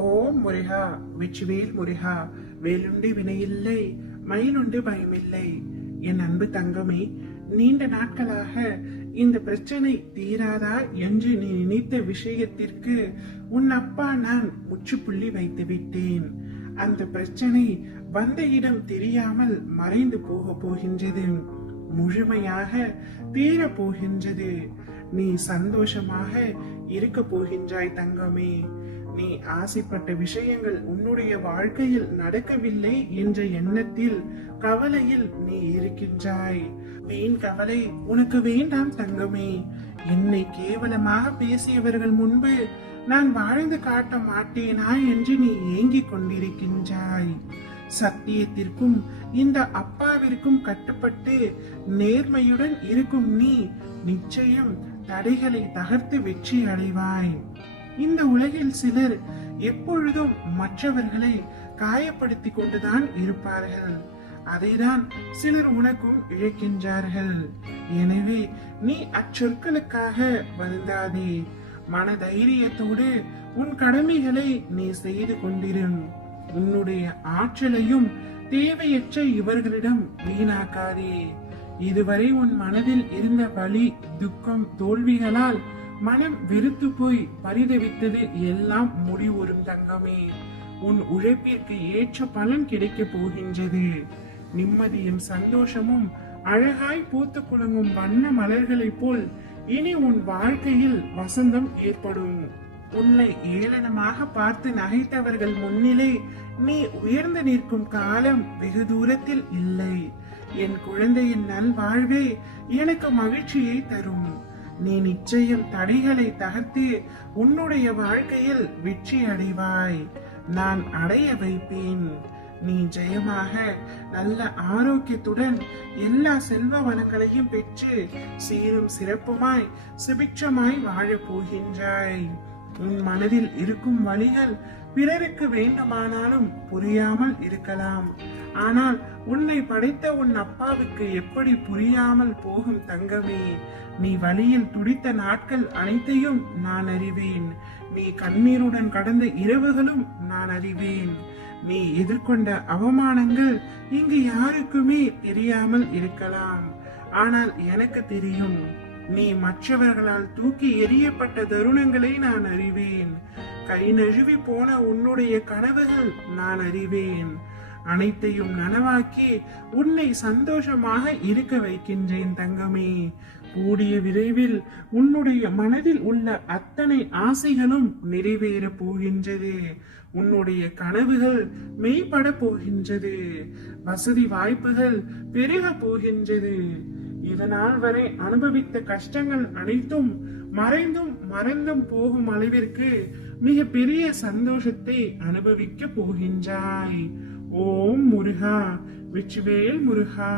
ஓம் முருகா, வெற்றிவேல் முருகா. வேலுண்டு வினையில்லை, மயிலுண்டு பயமில்லை. என் அன்பு தங்கமே, நீண்ட நாட்களாக இந்த பிரச்சனை தீராதா என்று நீ நினைத்த விஷயத்திற்கு உன் அப்பா நான் முற்றுப்புள்ளி வைத்து விட்டேன். அந்த பிரச்சனை வந்த இடம் தெரியாமல் மறைந்து போகின்றது. முழுமையாக தீர போகின்றது. நீ சந்தோஷமாக இருக்க போகின்றாய் தங்கமே. நீ ஆசைப்பட்ட விஷயங்கள் உன்னுடைய வாழ்க்கையில் நடக்கவில்லை என்ற எண்ணத்தில் கவலையில் நீ இருக்கின்றாய். வீண் கவலை உனக்கு வேண்டாம் தங்கமே. என்னை கேவலமாக பேசியவர்கள் முன்பு நான் வாழ்ந்து காட்ட மாட்டேனா என்று நீ ஏங்கிக் கொண்டிருக்கின்றாய். சத்தியத்திற்கும் இந்த அப்பாவிற்கும் கட்டுப்பட்டு நேர்மையுடன் இருக்கும் நீ நிச்சயம் தடைகளை தகர்த்து வெற்றி அடைவாய். இந்த உலகில் சிலர் எப்பொழுதும் மற்றவர்களை காயப்படுத்தி கொண்டுதான் இருப்பார்கள். அதைதான் சிலர் உனக்கும் இழக்கின்றார்கள். எனவே நீ அச்சொற்களுக்காக வருந்தாதே. மன தைரியத்தோடு உன் கடமைகளை நீ செய்து கொண்டிரும். உன்னுடைய ஆற்றலையும் தேவையற்ற இவர்களிடம் வீணாக்காதே. இதுவரை உன் மனதில் இருந்த வலி, துக்கம், தோல்விகளால் மனம் வெறுத்து போய் பரிதவித்தது எல்லாம் முடிவுறும் தங்கமே. உன் உழைப்பிற்கு ஏற்ற பலன் கிடைக்க போகின்றது. நிம்மதியும் சந்தோஷமும் அழகாய் பூத்து குலுங்கும் வண்ண மலர்களைப் போல் இனி உன் வாழ்க்கையில் வசந்தம் ஏற்படும். உன்னை ஏளனமாக பார்த்து நகைத்தவர்கள் முன்னிலை நீ உயர்ந்து நிற்கும் காலம் வெகு தூரத்தில் இல்லை. என் குழந்தையின் நல்வாழ்வே எனக்கு மகிழ்ச்சியை தரும். நீ நிச்சயம் தடைகளை தகர்த்து உன்னுடைய வாழ்க்கையில் வெற்றி அடைவாய். நான் அடைய வைப்பேன். நீ ஜெயமாக நல்ல ஆரோக்கியத்துடன் எல்லா செல்வ வளங்களையும் பெற்று சீரும் சிறப்புமாய் சுபிட்சமாய் வாழப் போகின்றாய். உன் மனதில் இருக்கும் வழிகள் பிறருக்கு வேண்டுமானாலும் புரியாமல் இருக்கலாம். ஆனால் உன்னை படைத்த உன் அப்பாவுக்கு எப்படி புரியாமல் போகும் தங்கமே? நீ வழியில் துடித்த நாட்கள் அனைத்தையும் நான் அறிவேன். நீ கண்ணீருடன் கடந்த இரவுகளும் நான் அறிவேன். நீ எதிர்கொண்ட அவமானங்கள் இங்கு யாருக்குமே தெரியாமல் இருக்கலாம். ஆனால் எனக்கு தெரியும். நீ மற்றவர்களால் தூக்கி எறியப்பட்ட தருணங்களை நான் அறிவேன். கை நழுவி போன உன்னுடைய கனவுகள் நான் அறிவேன். அனைத்தையும் நனவாக்கி உன்னை சந்தோஷமாக இருக்க வைக்கின்றேன் தங்கமே. கூடிய விரைவில் உன்னுடைய மனதில் உள்ள அத்தனை ஆசைகளும் நிறைவேற போகின்றது. உன்னுடைய கனவுகள் மெய்ப்பட போகின்றது. வசதி வாய்ப்புகள் பெருக போகின்றது. இதனால் வரை அனுபவித்த கஷ்டங்கள் அனைத்தும் மறைந்தும் போகும் அளவிற்கு மிக பெரிய சந்தோஷத்தை அனுபவிக்க போகின்றாய். ஓம் முருகா, வெற்றிவேல் முருகா.